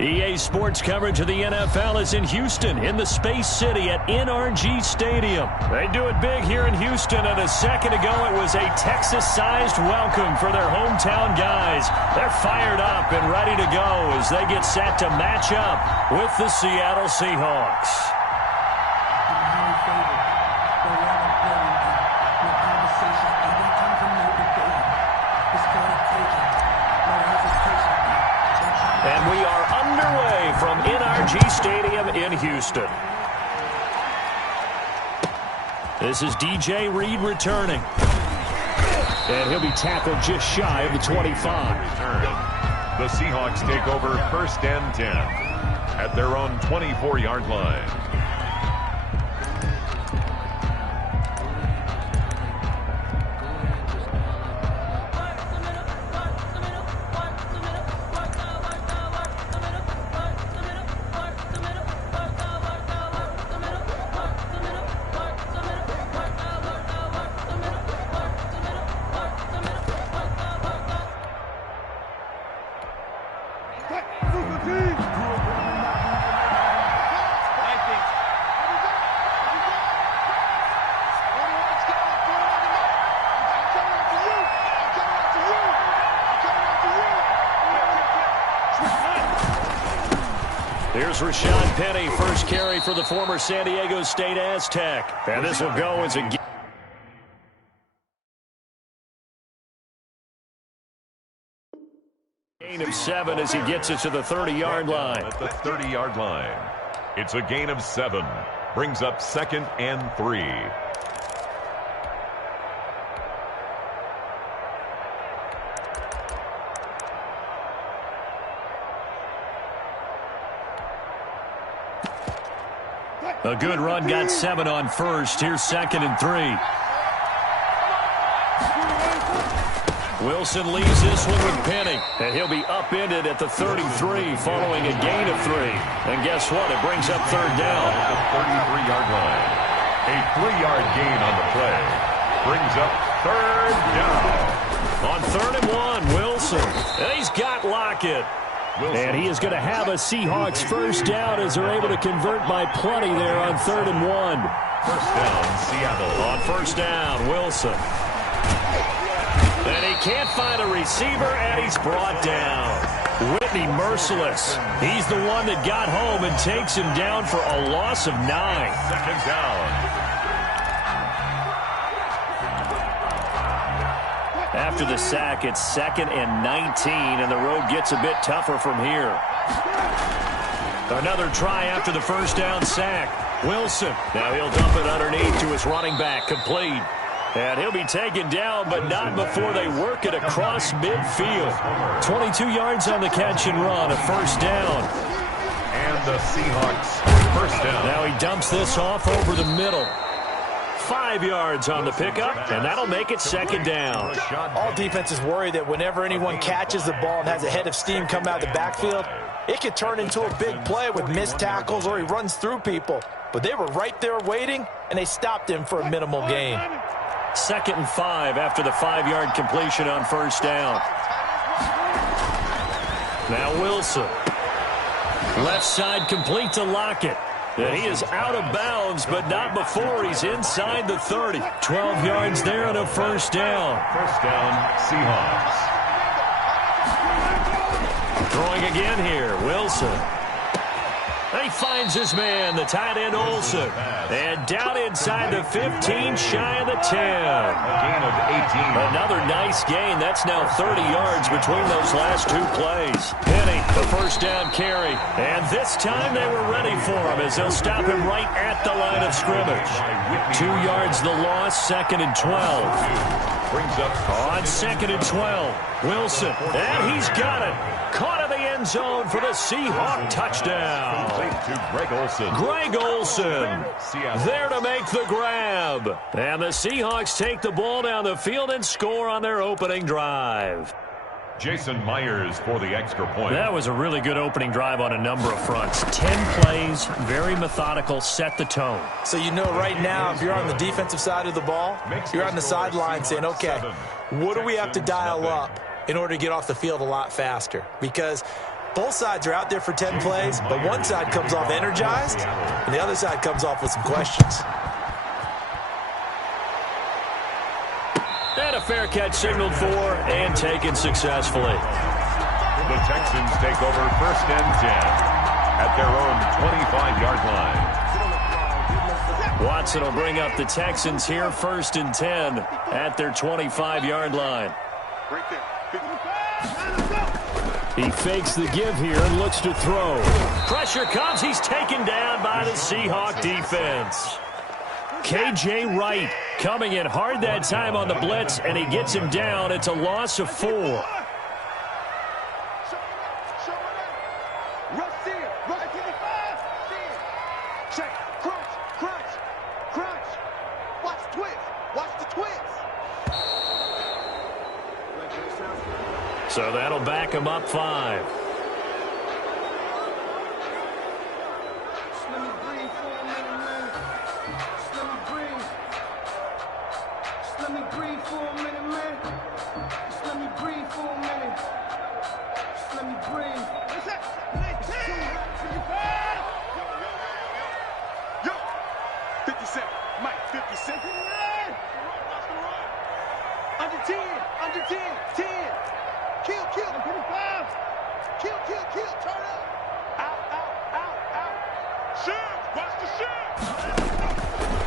EA Sports coverage of the NFL is in Houston, in the Space City at NRG Stadium. They do it big here in Houston, and a second ago it was a Texas-sized welcome for their hometown guys. They're fired up and ready to go as they get set to match up with the Seattle Seahawks. And we are underway from NRG Stadium in Houston. This is DJ Reed returning. And he'll be tackled just shy of the 25. The Seahawks take over 1st and 10 at their own 24-yard line. Here's Rashad Penny, first carry for the former San Diego State Aztec. And this will go as a gain of 7 as he gets it to the 30-yard line. At the 30-yard line, it's a gain of 7. Brings up 2nd and 3. A good run got 7 on first. Here's 2nd and 3. Wilson leaves this one with Penny, and he'll be upended at the 33 following a gain of 3. And guess what? It brings up 3rd down. At the 33-yard line. A 3-yard gain on the play. Brings up 3rd down. On 3rd and 1, Wilson. And he's got Lockett. And he is going to have a Seahawks first down as they're able to convert by plenty there on 3rd and 1. First down, Seattle. On first down, Wilson. And he can't find a receiver, and he's brought down. Whitney merciless. He's the one that got home and takes him down for a loss of 9. 2nd down. After the sack, it's 2nd and 19, and the road gets a bit tougher from here. Another try after the first down sack. Wilson. Now he'll dump it underneath to his running back, complete. And he'll be taken down, but not before they work it across midfield. 22 yards on the catch and run, a first down. And the Seahawks first down. Now he dumps this off over the middle. 5 yards on the pickup, and that'll make it 2nd down. All defenses worry that whenever anyone catches the ball and has a head of steam come out of the backfield, it could turn into a big play with missed tackles or he runs through people. But they were right there waiting, and they stopped him for a minimal gain. 2nd and 5 after the 5-yard completion on first down. Now Wilson. Left side complete to Lockett. And he is out of bounds, but not before he's inside the 30. 12 yards there and a first down. First down, Seahawks. Throwing again here, Wilson. And he finds his man, the tight end Olsen. And down inside the 15, shy of the 10. A gain of 18. Another nice gain. That's now 30 yards between those last 2 plays. Penny, the first down carry. And this time they were ready for him as they'll stop him right at the line of scrimmage. 2 yards the loss, 2nd and 12. Brings up on 2nd and 12. Wilson, and he's got it. Caught in the end zone for the Seahawk touchdown. To Greg Olsen. Greg Olsen there to make the grab. And the Seahawks take the ball down the field and score on their opening drive. Jason Myers for the extra point. That was a really good opening drive on a number of fronts. 10 plays, very methodical, set the tone. So you know right now, if you're on the defensive side of the ball, you're on the sideline saying, okay, what do we have to dial up in order to get off the field a lot faster? Because Both sides are out there for 10 plays, but one side comes off energized, and the other side comes off with some questions. And a fair catch signaled for and taken successfully. The Texans take over 1st and 10 at their own 25-yard line. Watson will bring up the Texans here 1st and 10 at their 25-yard line. He fakes the give here and looks to throw. Pressure comes. He's taken down by the Seahawk defense. K.J. Wright coming in hard that time on the blitz, and he gets him down. It's a loss of 4. So that'll back him up 5.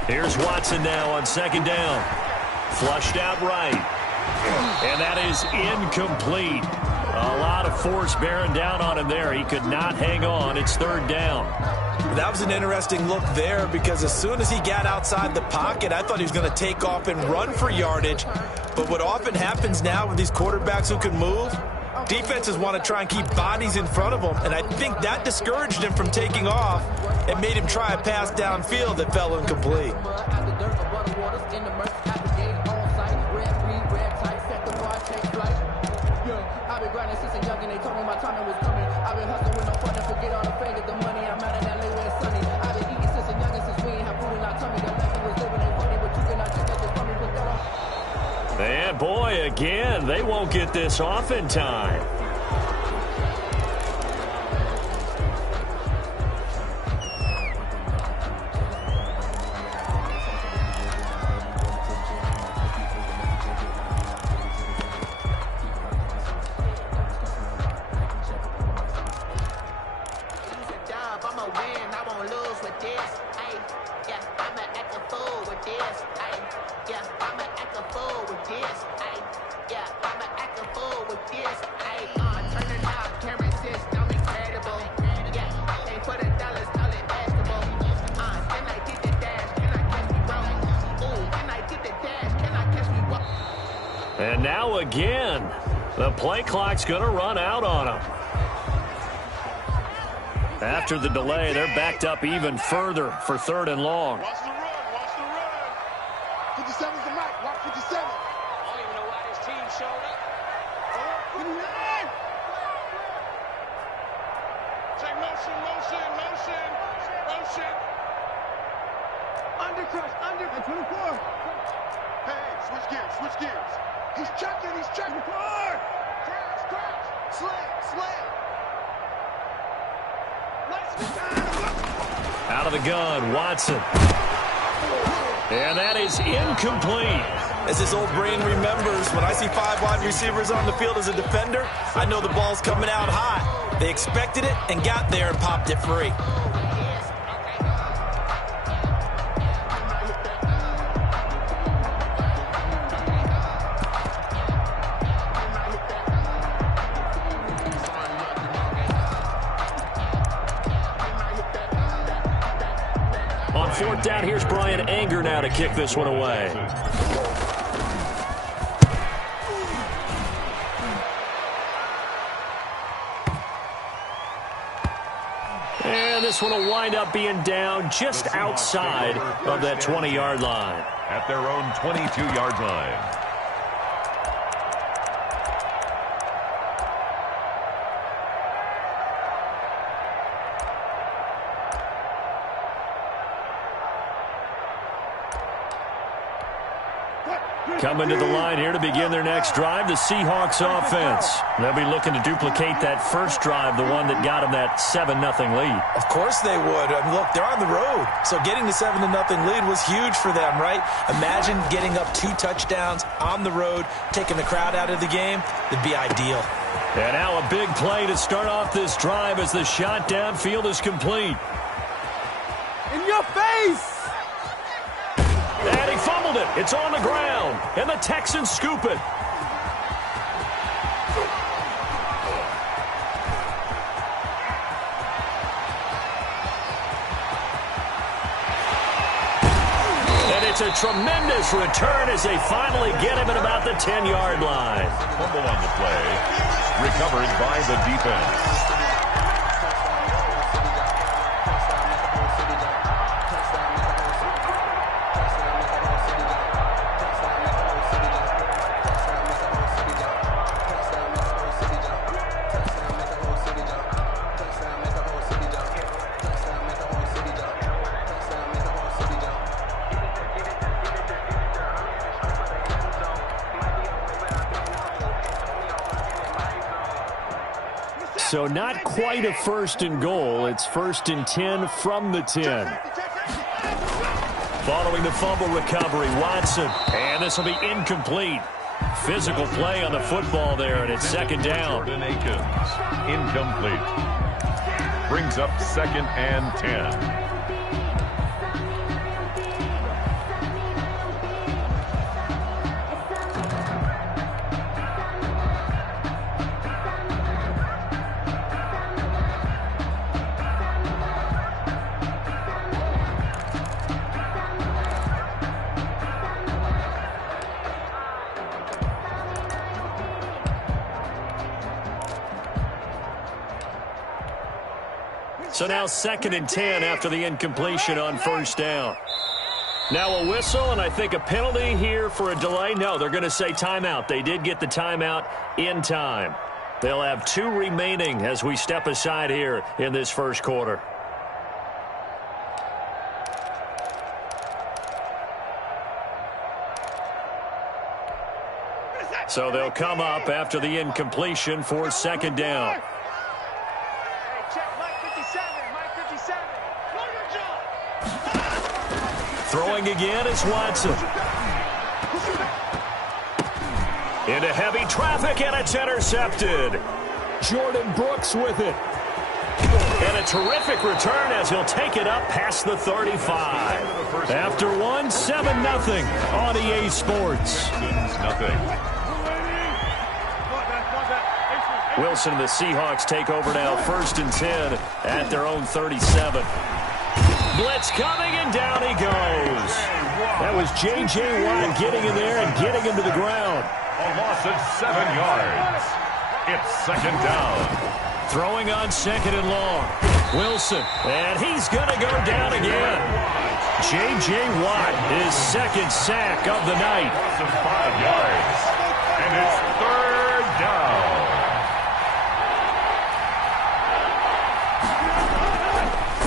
Here's Watson now on 2nd down. Flushed out right. And that is incomplete. A lot of force bearing down on him there. He could not hang on. It's 3rd down. That was an interesting look there because as soon as he got outside the pocket, I thought he was going to take off and run for yardage. But what often happens now with these quarterbacks who can move, defenses want to try and keep bodies in front of them, and I think that discouraged him from taking off and made him try a pass downfield that fell incomplete. And boy, again, they won't get this off in time. And now again, the play clock's going to run out on them. After the delay, they're backed up even further for 3rd and long. Watch the run, watch the run. 57's the mic, watch 57. I don't even know why this team showed up. Take motion, motion, motion, motion. Undercrush, under. 24. Hey, switch gears, switch gears. He's checking, hard. Crash, slam, slam. Out of the gun, Watson. And that is incomplete. As his old brain remembers, when I see 5 wide receivers on the field as a defender, I know the ball's coming out hot. They expected it and got there and popped it free. On 4th down, here's Brian Anger now to kick this one away. And this one will wind up being down just outside of that 20-yard line. At their own 22-yard line. Coming to the line here to begin their next drive, the Seahawks offense. They'll be looking to duplicate that first drive, the one that got them that 7-0 lead. Of course they would. I mean, look, they're on the road. So getting the 7-0 lead was huge for them, right? Imagine getting up 2 touchdowns on the road, taking the crowd out of the game. It'd be ideal. And now a big play to start off this drive as the shot downfield is complete. In your face! And he fumbled it. It's on the ground. And the Texans scoop it. And it's a tremendous return as they finally get him at about the 10-yard line. Fumble on the play. Recovered by the defense. So not quite a 1st and goal. It's 1st and 10 from the 10. Following the fumble recovery, Watson. And this will be incomplete. Physical play on the football there, and it's 2nd down. Jordan Akins, incomplete. Brings up 2nd and 10. So now 2nd and 10 after the incompletion on 1st down. Now a whistle, and I think a penalty here for a delay. No, they're going to say timeout. They did get the timeout in time. They'll have 2 remaining as we step aside here in this 1st quarter. So they'll come up after the incompletion for 2nd down. Throwing again is Watson. Into heavy traffic, and it's intercepted. Jordan Brooks with it. And a terrific return as he'll take it up past the 35. After one, 7-0 on EA Sports. Wilson and the Seahawks take over now, 1st and 10 at their own 37. Blitz coming, and down he goes. That was J.J. Watt getting in there and getting him to the ground. A loss of 7 yards. It's 2nd down. Throwing on 2nd and long. Wilson, and he's going to go down again. J.J. Watt, his 2nd sack of the night. Loss of 5 yards. And it's 3rd down.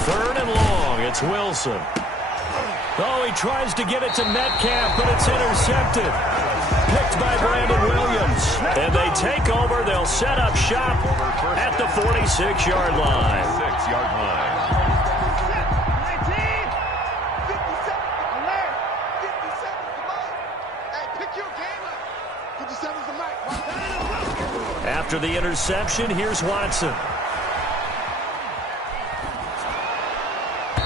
Third and long, it's Wilson. Oh, he tries to get it to Metcalf, but it's intercepted. Picked by Brandon Williams. And they take over. They'll set up shop at the 46-yard line. 6-yard line. After the interception, here's Watson.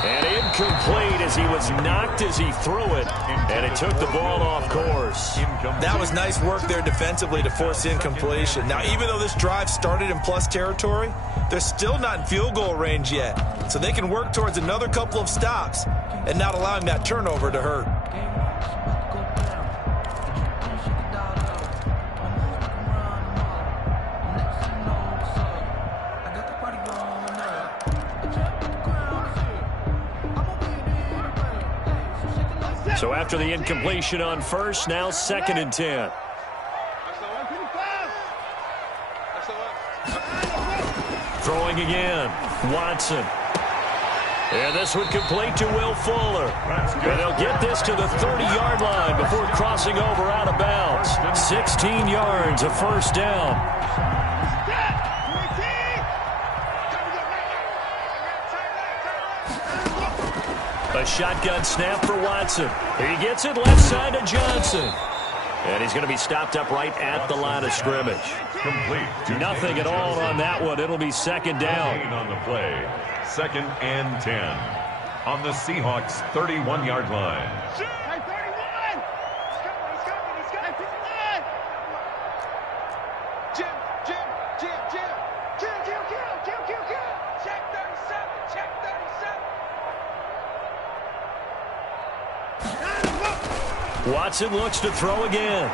And incomplete as he was knocked as he threw it, and it took the ball off course. That was nice work there defensively to force incompletion. Now, even though this drive started in plus territory, they're still not in field goal range yet. So they can work towards another couple of stops and not allowing that turnover to hurt. So after the incompletion on 1st, now 2nd and 10. Throwing again, Watson. And this would complete to Will Fuller. And they'll get this to the 30-yard line before crossing over out of bounds. 16 yards, a first down. A shotgun snap for Watson. He gets it left side to Johnson. And he's going to be stopped up right at the line of scrimmage. Complete. Nothing at all on that one. It'll be second down. On the play. 2nd and 10. On the Seahawks' 31-yard line. Watson looks to throw again.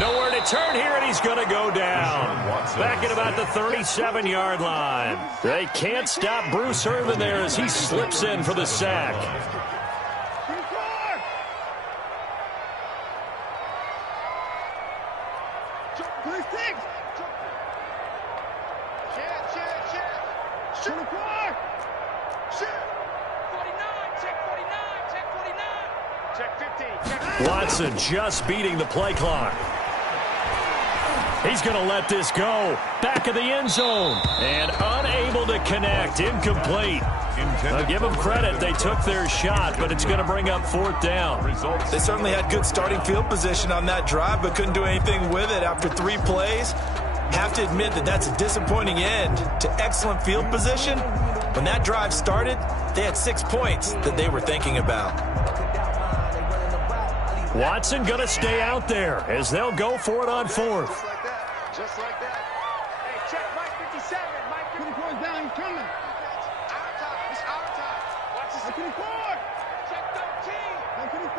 Nowhere to turn here, and he's going to go down. Back at about the 37-yard line. They can't stop Bruce Irvin there as he slips in for the sack. Watson just beating the play clock. He's going to let this go. Back of the end zone. And unable to connect. Incomplete. I'll give them credit. They took their shot, but it's going to bring up 4th down. They certainly had good starting field position on that drive, but couldn't do anything with it after 3 plays. Have to admit that that's a disappointing end to excellent field position. When that drive started, they had 6 points that they were thinking about. Watson going to stay out there as they'll go for it on 4th. Just like that. Hey, check Mike 57. Mike 54 is down. He's coming. Our time. It's our time. Watch this. 54. Check 13. 54.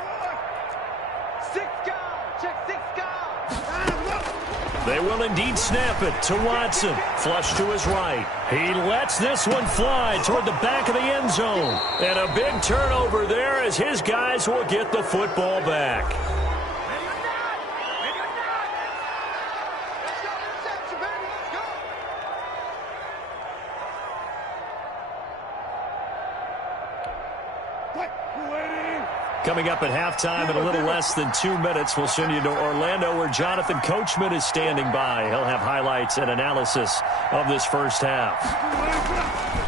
6 guard. Check 6 guard. They will indeed snap it to Watson. Flush to his right. He lets this one fly toward the back of the end zone. And a big turnover there as his guys will get the football back. Coming up at halftime in a little less than 2 minutes, we'll send you to Orlando where Jonathan Coachman is standing by. He'll have highlights and analysis of this first half.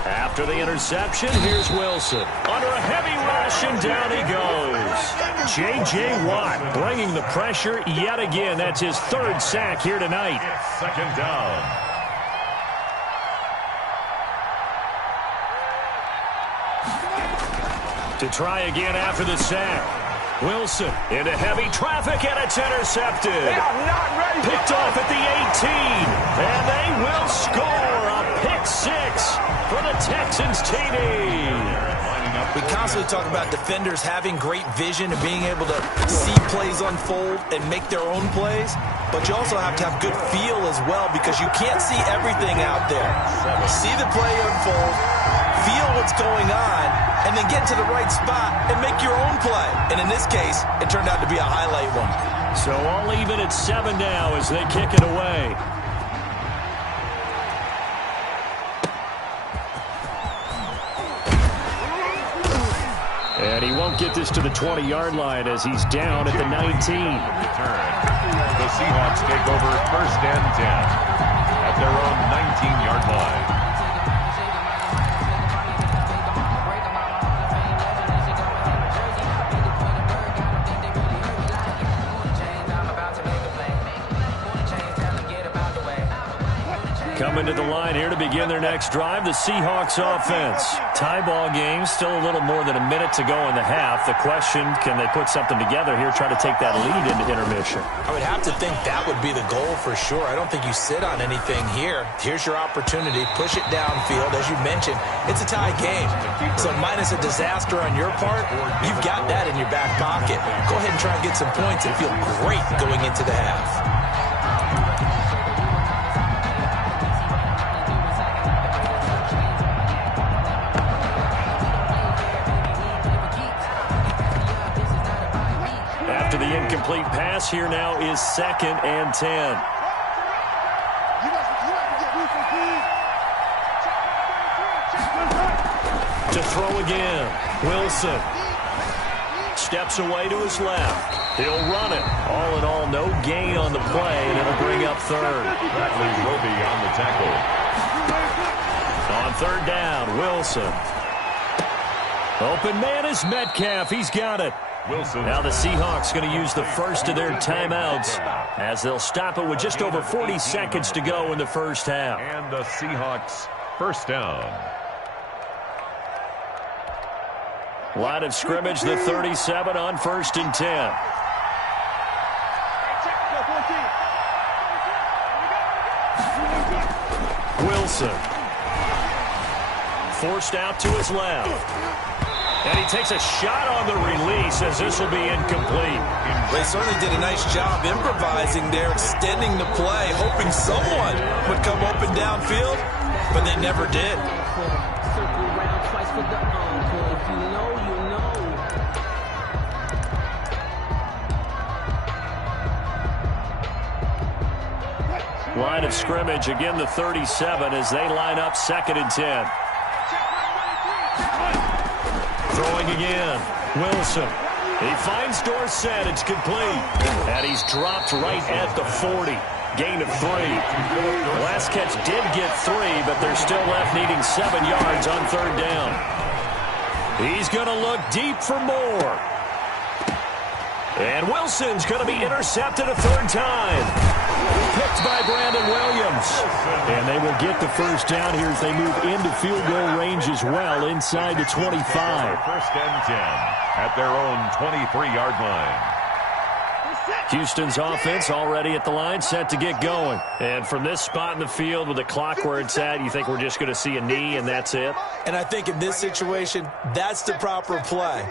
After the interception, here's Wilson. Under a heavy rush, and down he goes. J.J. Watt bringing the pressure yet again. That's his 3rd sack here tonight. 2nd down. To try again after the sack. Wilson into heavy traffic, and it's intercepted. They are not ready. Picked off at the 18, and they will score a pick 6 for the Texans TD. We constantly talk about defenders having great vision and being able to see plays unfold and make their own plays, but you also have to have good feel as well because you can't see everything out there. See the play unfold, feel what's going on, and then get to the right spot and make your own play. And in this case, it turned out to be a highlight one. So all even at 7 now as they kick it away. And he won't get this to the 20-yard line as he's down at the 19. The Seahawks take over 1st and 10 at their own 19-yard line. Coming to the line here to begin their next drive, the Seahawks offense. Tie ball game, still a little more than a minute to go in the half. The question, can they put something together here, try to take that lead into intermission? I would have to think that would be the goal for sure. I don't think you sit on anything here. Here's your opportunity. Push it downfield. As you mentioned, it's a tie game. So minus a disaster on your part, you've got that in your back pocket. Go ahead and try and get some points and feel great going into the half. After the incomplete pass, here now is 2nd and 10. to throw again. Wilson steps away to his left. He'll run it. All in all, no gain on the play, and it'll bring up third. Bradley Roby on the tackle. On third down, Wilson. Open man is Metcalf. He's got it. Wilson. Now the Seahawks going to use the first of their timeouts as they'll stop it with just over 40 seconds to go in the first half. And the Seahawks first down. Line of scrimmage, the 37 on 1st and 10. Wilson. Forced out to his left. And he takes a shot on the release as this will be incomplete. They certainly did a nice job improvising there, extending the play, hoping someone would come open downfield, but they never did. Line of scrimmage, again the 37 as they line up 2nd and 10. Throwing again, Wilson. He finds Dorsett, it's complete. And he's dropped right at the 40. Gain of 3. The last catch did get 3, but they're still left needing 7 yards on 3rd down. He's going to look deep for more. And Wilson's going to be intercepted a 3rd time. Picked by Brandon Williams. And they will get the first down here as they move into field goal range as well inside the 25. 1st and 10 at their own 23-yard line. Houston's offense already at the line, set to get going. And from this spot in the field with the clock where it's at, you think we're just going to see a knee and that's it? And I think in this situation, that's the proper play.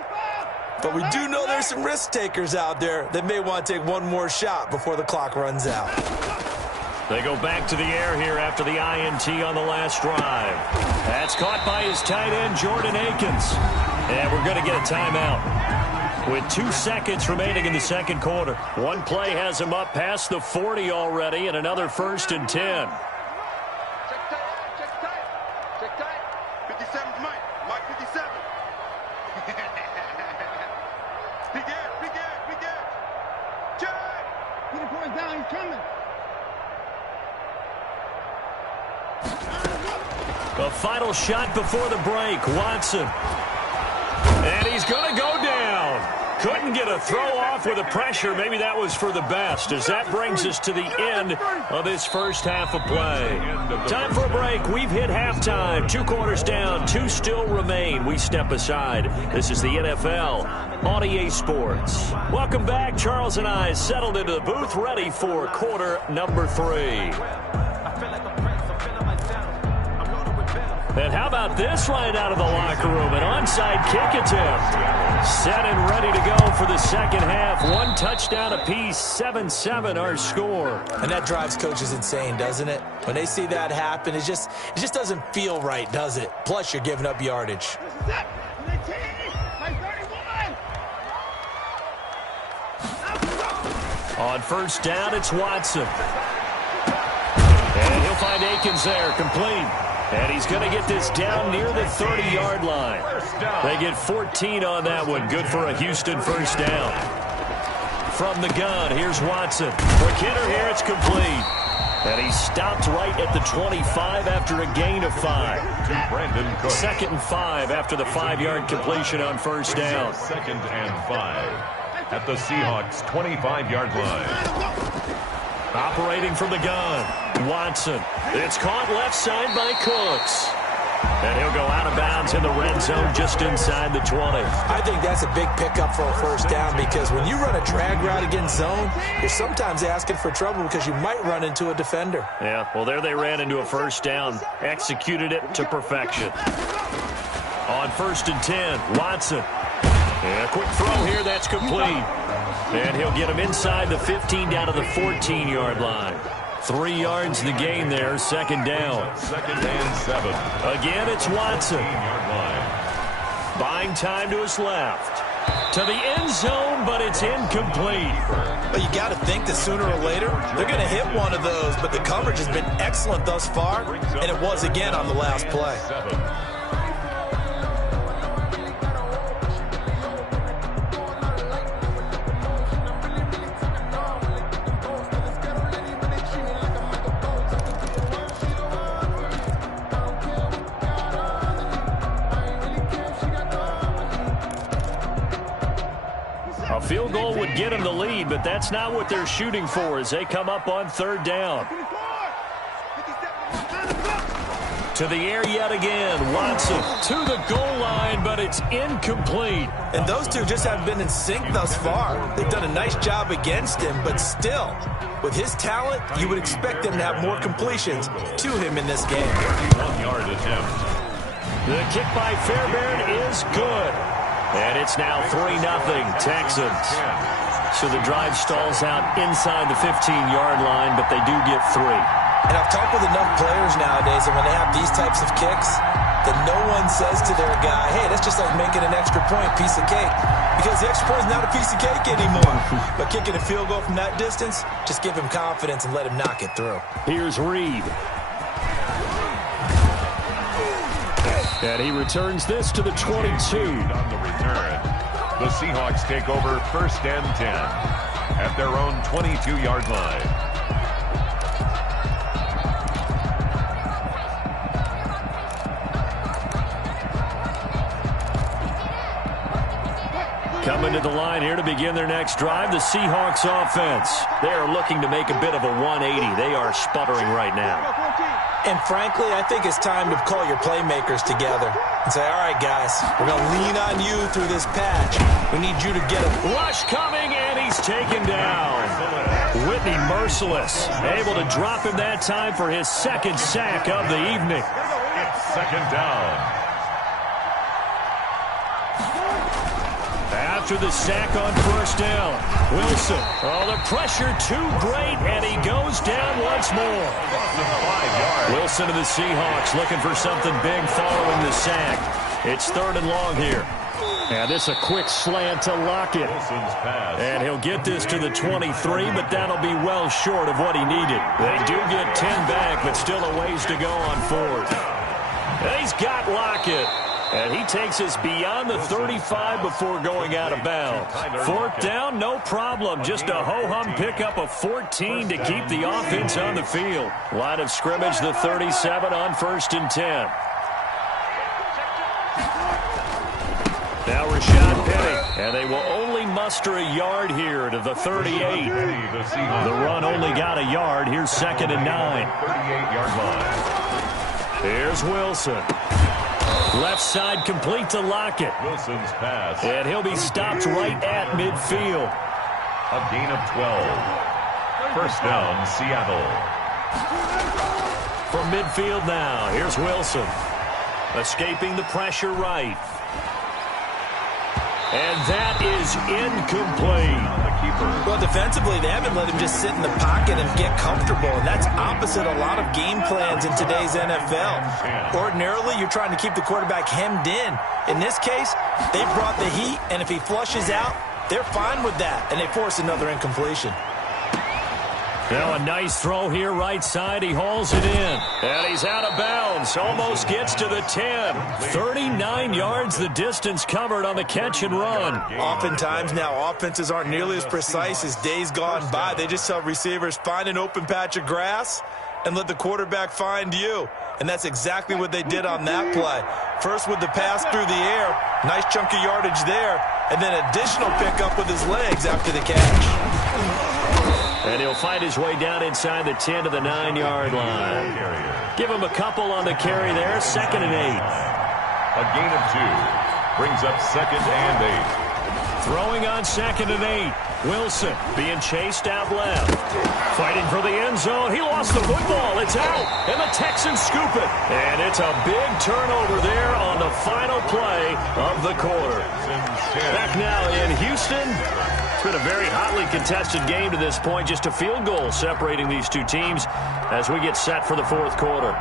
But we do know there's some risk takers out there that may want to take one more shot before the clock runs out. They go back to the air here after the INT on the last drive. That's caught by his tight end, Jordan Akins. And we're going to get a timeout with 2 seconds remaining in the second quarter. One play has him up past the 40 already, and another 1st and 10. Check tight. 57, Mike 57. Big air. Check. Get the boys down, he's coming. The final shot before the break, Watson. And he's going to go down. Couldn't get a throw off with the pressure. Maybe that was for the best, as that brings us to the end of this first half of play. Time for a break. We've hit halftime. 2 quarters down, 2 still remain. We step aside. This is the NFL on EA Sports. Welcome back. Charles and I settled into the booth, ready for quarter number 3. And how about this right out of the locker room? An onside kick attempt. Set and ready to go for the second half. 1 touchdown apiece, 7-7 our score. And that drives coaches insane, doesn't it? When they see that happen, it just doesn't feel right, does it? Plus, you're giving up yardage. On first down, it's Watson. And he'll find Akins there, complete. And he's going to get this down near the 30-yard line. They get 14 on that one. Good for a Houston first down. From the gun, here's Watson. Quick hitter here, it's complete. And he stopped right at the 25 after a gain of 5. 2nd and 5 after the 5-yard completion on first down. 2nd and 5 at the Seahawks' 25-yard line. Operating from the gun, Watson. It's caught left side by Cooks. And he'll go out of bounds in the red zone just inside the 20. I think that's a big pickup for a first down because when you run a drag route against zone, you're sometimes asking for trouble because you might run into a defender. Yeah, well, there they ran into a first down. Executed it to perfection. On 1st and 10, Watson. And a quick throw here, that's complete. And he'll get him inside the 15 down to the 14-yard line. 3 yards the gain there, 2nd down. 2nd and 7. Again, it's Watson. Buying time to his left. To the end zone, but it's incomplete. But you got to think that sooner or later, they're going to hit one of those. But the coverage has been excellent thus far, and it was again on the last play. get them the lead, but that's not what they're shooting for as they come up on third down. To the air yet again. Watson to the goal line, but it's incomplete. And those two just haven't been in sync thus far. They've done a nice job against him, but still, with his talent, you would expect them to have more completions to him in this game. 1-yard attempt. The kick by Fairbairn is good. And it's now 3-0 Texans. So the drive stalls out inside the 15-yard line, but they do get 3. And I've talked with enough players nowadays, and when they have these types of kicks, that no one says to their guy, hey, that's just like making an extra point, piece of cake. Because the extra point is not a piece of cake anymore. But kicking a field goal from that distance, just give him confidence and let him knock it through. Here's Reed. And he returns this to the 22. On the return, the Seahawks take over 1st and 10 at their own 22-yard line. Coming to the line here to begin their next drive, the Seahawks offense. They are looking to make a bit of a 180. They are sputtering right now. And frankly, I think it's time to call your playmakers together and say, all right, guys, we're going to lean on you through this patch. We need you to get a rush coming, and he's taken down. Whitney merciless, able to drop him that time for his 2nd sack of the evening. It's 2nd down. After the sack on 1st down, Wilson. Oh, the pressure too great, and he goes down once more. 5 yards. Wilson of the Seahawks looking for something big following the sack. It's 3rd and long here. And this a quick slant to Lockett. Wilson's pass. And he'll get this to the 23, but that'll be well short of what he needed. They do get 10 back, but still a ways to go on 4th. And he's got Lockett. And he takes us beyond the 35 before going out of bounds. 4th down, no problem. Just a ho-hum pickup of 14 to keep the offense on the field. Line of scrimmage, the 37 on 1st and 10. Now Rashad Penny. And they will only muster a yard here to the 38. The run only got a yard. Here's 2nd and 9. 38-yard line. Here's Wilson. Left side complete to Lockett. Wilson's pass. And he'll be stopped right at midfield. A gain of 12. 1st down, Seattle. From midfield now, here's Wilson. Escaping the pressure right. And that is incomplete. Well, defensively, they haven't let him just sit in the pocket and get comfortable, and that's opposite a lot of game plans in today's NFL. Ordinarily, you're trying to keep the quarterback hemmed in. In this case, they brought the heat, and if he flushes out, they're fine with that, and they force another incompletion. Now a nice throw here right side. He hauls it in. And he's out of bounds. Almost gets to the 10. 39 yards the distance covered on the catch and run. Oftentimes now offenses aren't nearly as precise as days gone by. They just tell receivers, find an open patch of grass and let the quarterback find you. And that's exactly what they did on that play. First with the pass through the air. Nice chunk of yardage there. And then additional pickup with his legs after the catch. And he'll find his way down inside the 10 to the 9-yard line. Give him a couple on the carry there. 2nd and 8. A gain of 2. Brings up 2nd and 8. Throwing on 2nd and 8. Wilson being chased out left. Fighting for the end zone. He lost the football. It's out. And the Texans scoop it. And it's a big turnover there on the final play of the quarter. Back now in Houston. It's been a very hotly contested game to this point. Just a field goal separating these two teams as we get set for the 4th quarter.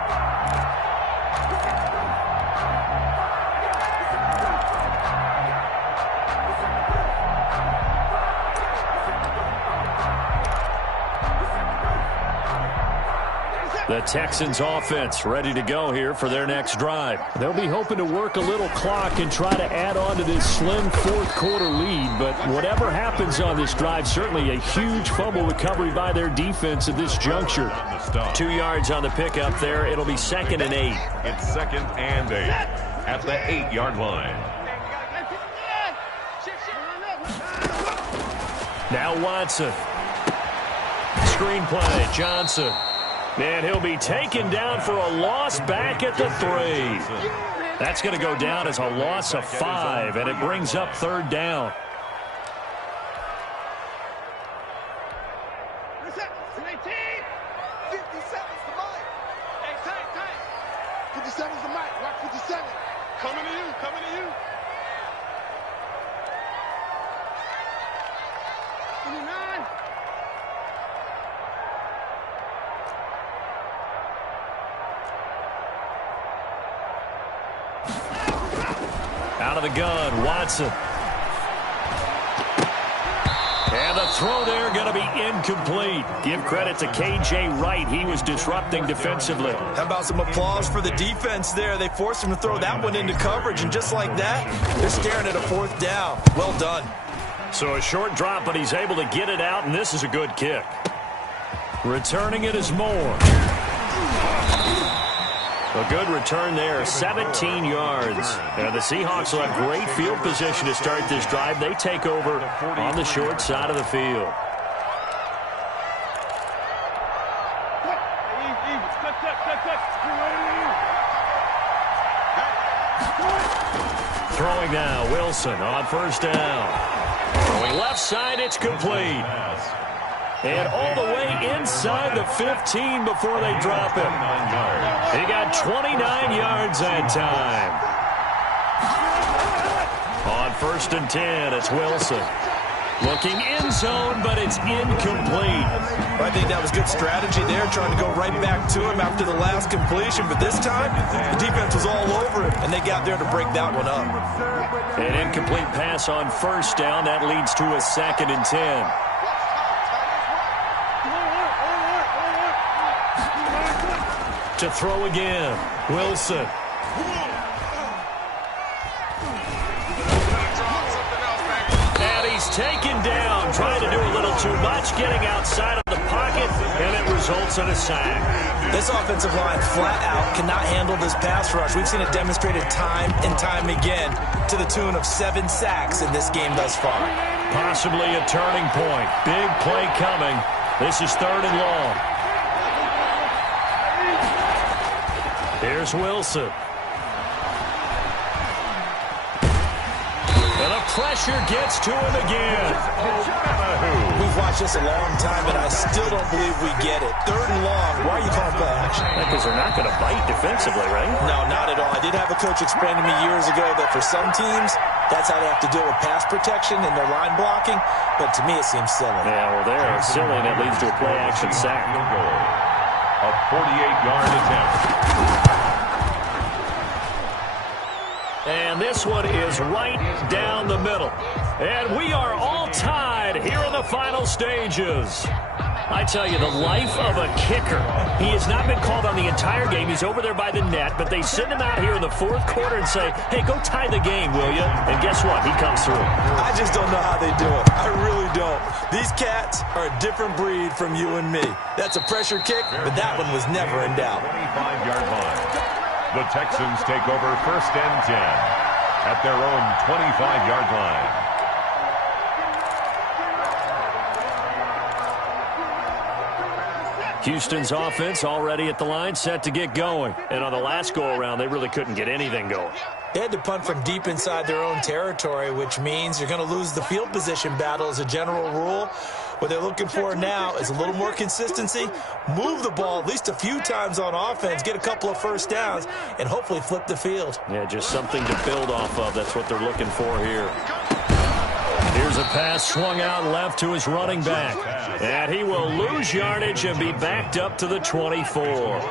The Texans offense ready to go here for their next drive. They'll be hoping to work a little clock and try to add on to this slim 4th quarter lead. But whatever happens on this drive, certainly a huge fumble recovery by their defense at this juncture. 2 yards on the pickup there. It'll be 2nd and 8. It's 2nd and 8 at the 8-yard line. Now Watson. Screenplay, Johnson. And he'll be taken down for a loss back at the 3. That's going to go down as a loss of 5, and it brings up 3rd down. Coming to you, coming to you. 29. Out of the gun, Watson. And the throw there going to be incomplete. Give credit to K.J. Wright. He was disrupting defensively. How about some applause for the defense there? They forced him to throw that one into coverage, and just like that, they're staring at a 4th down. Well done. So a short drop, but he's able to get it out, and this is a good kick. Returning it is Moore. A good return there, 17 yards. And the Seahawks will have great field position to start this drive. They take over on the short side of the field. Throwing now, Wilson on 1st down. Throwing left side, it's complete. And all the way inside the 15 before they drop him. He got 29 yards that time. On 1st and 10, it's Wilson. Looking in zone, but it's incomplete. I think that was good strategy there, trying to go right back to him after the last completion. But this time, the defense was all over him, and they got there to break that one up. An incomplete pass on 1st down. That leads to a 2nd and 10. To throw again, Wilson. And he's taken down, trying to do a little too much, getting outside of the pocket, and it results in a sack. This offensive line flat out cannot handle this pass rush. We've seen it demonstrated time and time again to the tune of 7 sacks in this game thus far. Possibly a turning point. Big play coming. This is 3rd and long. Here's Wilson. And the pressure gets to him again. We've watched this a long time, and I still don't believe we get it. 3rd and long. Why are you calling play action? Because they're not going to bite defensively, right? No, not at all. I did have a coach explain to me years ago that for some teams, that's how they have to deal with pass protection and their line blocking. But to me, it seems silly. Yeah, well, they're silly, and it leads to a play-action sack. A 48-yard attempt. And this one is right down the middle. And we are all tied here in the final stages. I tell you, the life of a kicker. He has not been called on the entire game. He's over there by the net, but they send him out here in the 4th quarter and say, hey, go tie the game, will you? And guess what? He comes through. I just don't know how they do it. I really don't. These cats are a different breed from you and me. That's a pressure kick, but that one was never in doubt. 25-yard line. The Texans take over 1st and 10 at their own 25-yard line. Houston's offense already at the line, set to get going. And on the last go-around, they really couldn't get anything going. They had to punt from deep inside their own territory, which means you're going to lose the field position battle as a general rule. What they're looking for now is a little more consistency, move the ball at least a few times on offense, get a couple of 1st downs, and hopefully flip the field. Yeah, just something to build off of. That's what they're looking for here. Here's a pass swung out left to his running back. And he will lose yardage and be backed up to the 24.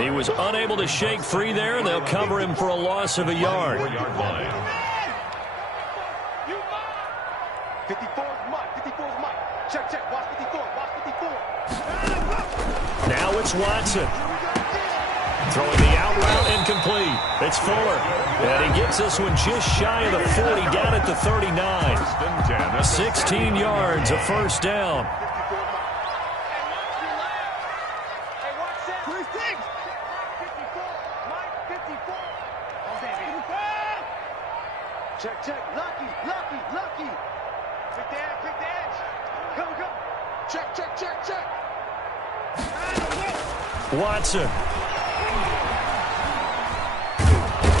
He was unable to shake free there, and they'll cover him for a loss of a yard. 54's Mike. 54's Mike. Check, check. Watch 54. Watch 54. Now it's Watson. Throwing the out route incomplete. It's Fuller. And he gets this one just shy of the 40, down at the 39. 16 yards, a 1st down. Check, check. Lucky, lucky, lucky. Quick edge, quick edge. Check, check, check, check. Watson.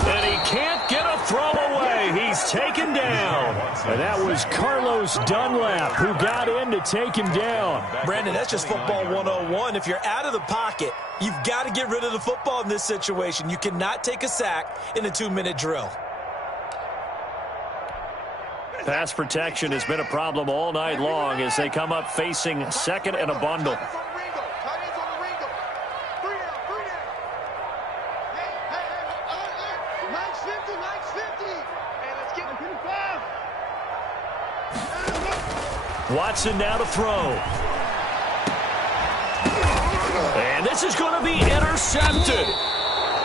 And he can't get a throw away. He's taken down. And that was Carlos Dunlap who got in to take him down. Brandon, that's just football 101. If you're out of the pocket, you've got to get rid of the football in this situation. You cannot take a sack in a 2-minute drill. Pass protection has been a problem all night long as they come up facing second and a bundle. Watson now to throw. And this is going to be intercepted.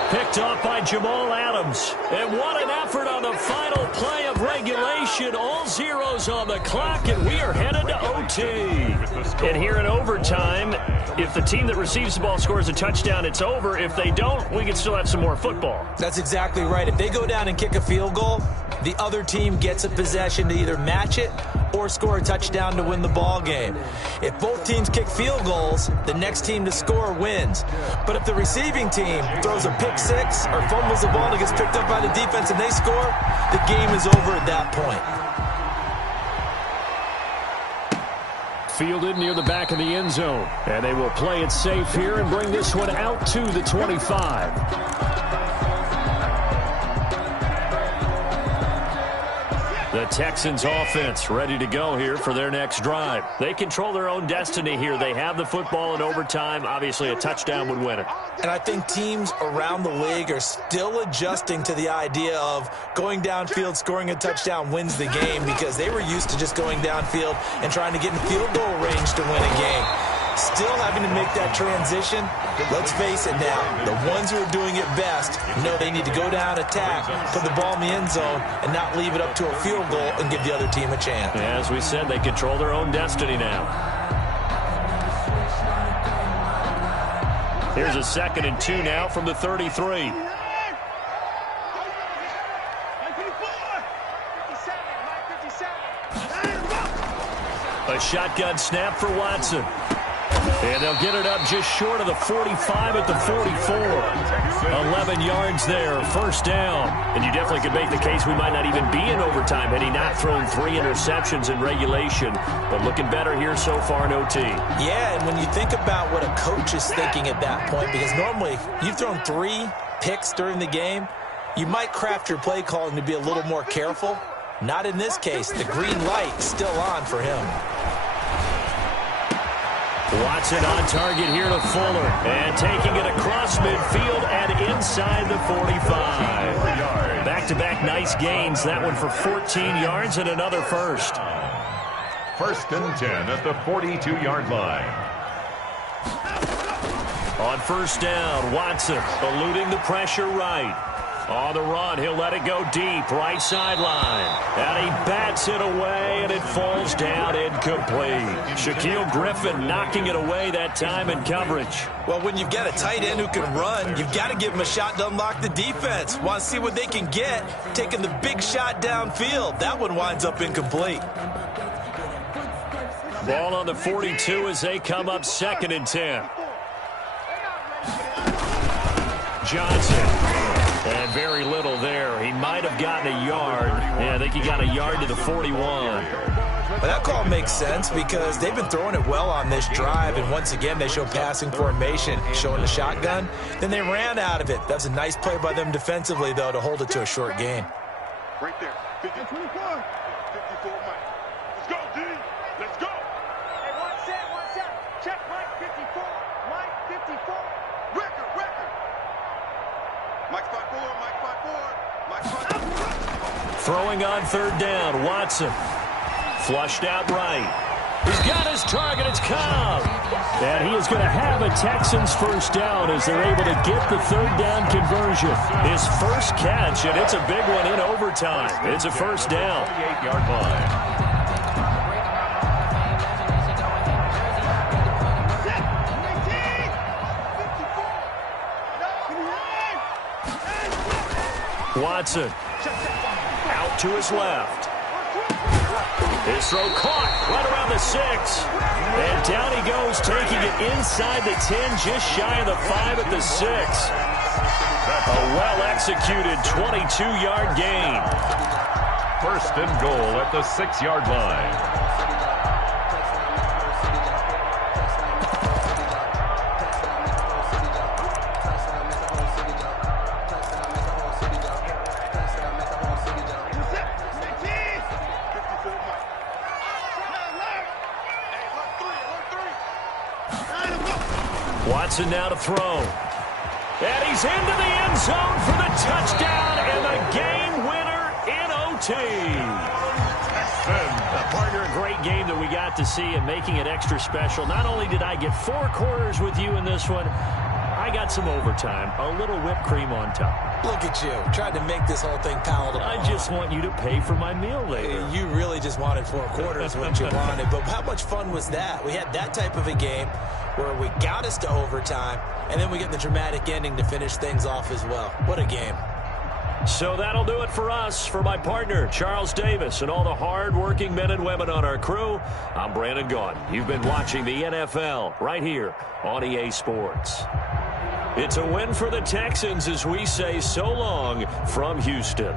Picked off by Jamal Adams. And what an effort on the final play of regulation. All zeros on the clock, and we are headed to OT. And here in overtime, if the team that receives the ball scores a touchdown, it's over. If they don't, we can still have some more football. That's exactly right. If they go down and kick a field goal, the other team gets a possession to either match it or score a touchdown to win the ball game. If both teams kick field goals, the next team to score wins. But if the receiving team throws a pick six or fumbles the ball and gets picked up by the defense and they score, the game is over at that point. Fielded near the back of the end zone. And they will play it safe here and bring this one out to the 25. The Texans offense ready to go here for their next drive. They control their own destiny here. They have the football in overtime. Obviously, a touchdown would win it. And I think teams around the league are still adjusting to the idea of going downfield, scoring a touchdown wins the game, because they were used to just going downfield and trying to get in field goal range to win a game. Still having to make that transition. Let's face it now, the ones who are doing it best know they need to go down, attack, put the ball in the end zone, and not leave it up to a field goal and give the other team a chance. As we said, they control their own destiny now. Here's a 2nd and 2 now from the 33. A shotgun snap for Watson. And they'll get it up just short of the 45 at the 44. 11 yards there, first down. And you definitely could make the case we might not even be in overtime had he not thrown 3 interceptions in regulation. But looking better here so far in OT. Yeah, and when you think about what a coach is thinking at that point, because normally you've thrown 3 picks during the game, you might craft your play calling to be a little more careful. Not in this case. The green light still on for him. Watson on target here to Fuller. And taking it across midfield and inside the 45. Back-to-back nice gains. That one for 14 yards and another first. 1st and 10 at the 42-yard line. On first down, Watson eluding the pressure right. On the run, he'll let it go deep, right sideline. And he bats it away, and it falls down incomplete. Shaquille Griffin knocking it away that time in coverage. Well, when you've got a tight end who can run, you've got to give him a shot to unlock the defense. Want to see what they can get, taking the big shot downfield. That one winds up incomplete. Ball on the 42 as they come up 2nd and 10. Johnson. And very little there. He might have gotten a yard. Yeah, I think he got a yard to the 41. But that call makes sense because they've been throwing it well on this drive, and once again they show passing formation, showing the shotgun. Then they ran out of it. That's a nice play by them defensively, though, to hold it to a short gain. Right there. 54. 54, Mike. Let's go, D. Let's go. Hey, one set. Check Mike 54. Mike 54. Record. Mike 54. Mike 54. Throwing on 3rd down, Watson. Flushed out right. He's got his target. It's Cobb. And he is going to have a Texans first down as they're able to get the 3rd down conversion. His first catch, and it's a big one in overtime. It's a first down. 48-yard line. Watson out to his left. His throw caught right around the 6. And down he goes, taking it inside the 10, just shy of the 5 at the 6. A well-executed 22-yard gain. First and goal at the 6-yard line. Watson now to throw. And he's into the end zone for the touchdown and the game winner in OT. Partner, a great game that we got to see and making it extra special. Not only did I get 4 quarters with you in this one, I got some overtime, a little whipped cream on top. Look at you, tried to make this whole thing palatable. I just want you to pay for my meal later. You really just wanted 4 quarters what you wanted, but how much fun was that? We had that type of a game where we got us to overtime, and then we get the dramatic ending to finish things off as well. What a game. So that'll do it for us. For my partner, Charles Davis, and all the hard-working men and women on our crew, I'm Brandon Gaudin. You've been watching the NFL right here on EA Sports. It's a win for the Texans as we say so long from Houston.